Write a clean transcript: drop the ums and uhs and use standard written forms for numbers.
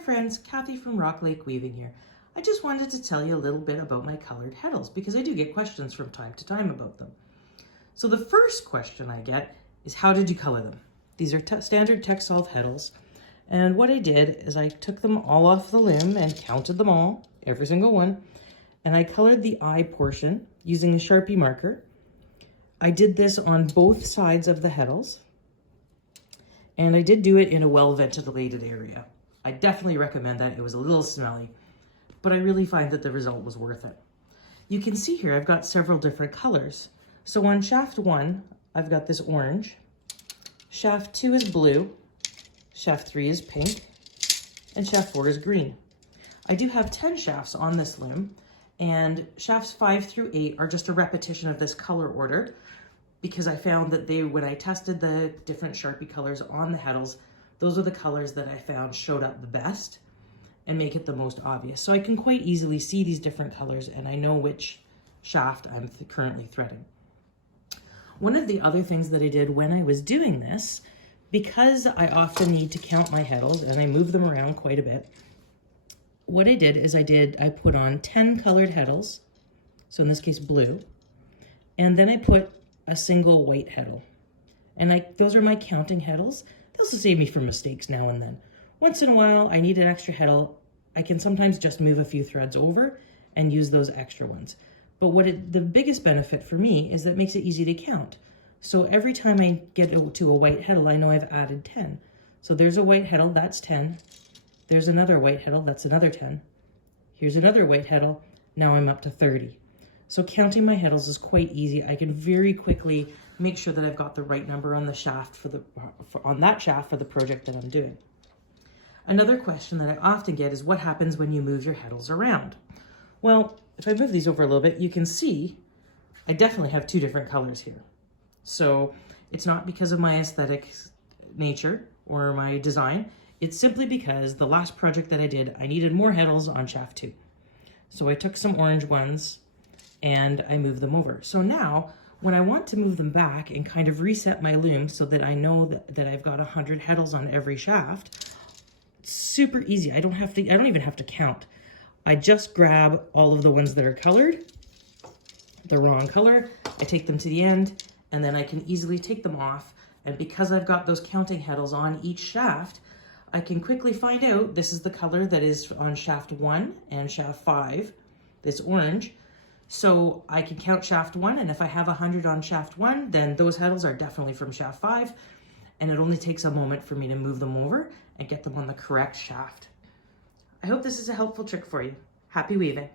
Hi friends, Kathy from Rock Lake Weaving here. I just wanted to tell you a little bit about my colored heddles because I do get questions from time to time about them. So the first question I get is, how did you color them? These are standard textile heddles, and what I did is I took them all off the limb and counted them all, every single one, and I colored the eye portion using a Sharpie marker. I did this on both sides of the heddles, and I did do it in a well-ventilated area. I definitely recommend that. It was a little smelly, but I really find that the result was worth it. You can see here I've got several different colors. So on shaft 1, I've got this orange. Shaft 2 is blue. Shaft 3 is pink. And shaft 4 is green. I do have 10 shafts on this loom, and shafts 5 through 8 are just a repetition of this color order because I found that when I tested the different Sharpie colors on the heddles, those are the colors that I found showed up the best and make it the most obvious. So I can quite easily see these different colors and I know which shaft I'm currently threading. One of the other things that I did when I was doing this, because I often need to count my heddles and I move them around quite a bit, what I did is I put on 10 colored heddles, so in this case blue, and then I put a single white heddle. And those are my counting heddles. They also save me from mistakes now and then. Once in a while, I need an extra heddle. I can sometimes just move a few threads over and use those extra ones. But the biggest benefit for me is that it makes it easy to count. So every time I get to a white heddle, I know I've added 10. So there's a white heddle, that's 10. There's another white heddle, that's another 10. Here's another white heddle, now I'm up to 30. So counting my heddles is quite easy. I can very quickly make sure that I've got the right number on the shaft on that shaft for the project that I'm doing. Another question that I often get is, what happens when you move your heddles around? Well, if I move these over a little bit, you can see I definitely have 2 different colors here. So it's not because of my aesthetic nature or my design. It's simply because the last project that I did, I needed more heddles on shaft 2. So I took some orange ones and I moved them over. So now when I want to move them back and kind of reset my loom so that I know that I've got 100 heddles on every shaft, it's super easy. I don't even have to count. I just grab all of the ones that are colored, the wrong color, I take them to the end, and then I can easily take them off. And because I've got those counting heddles on each shaft, I can quickly find out this is the color that is on shaft 1 and shaft 5, this orange. So I can count shaft 1, and if I have 100 on shaft 1, then those heddles are definitely from shaft 5, and it only takes a moment for me to move them over and get them on the correct shaft. I hope this is a helpful trick for you. Happy weaving.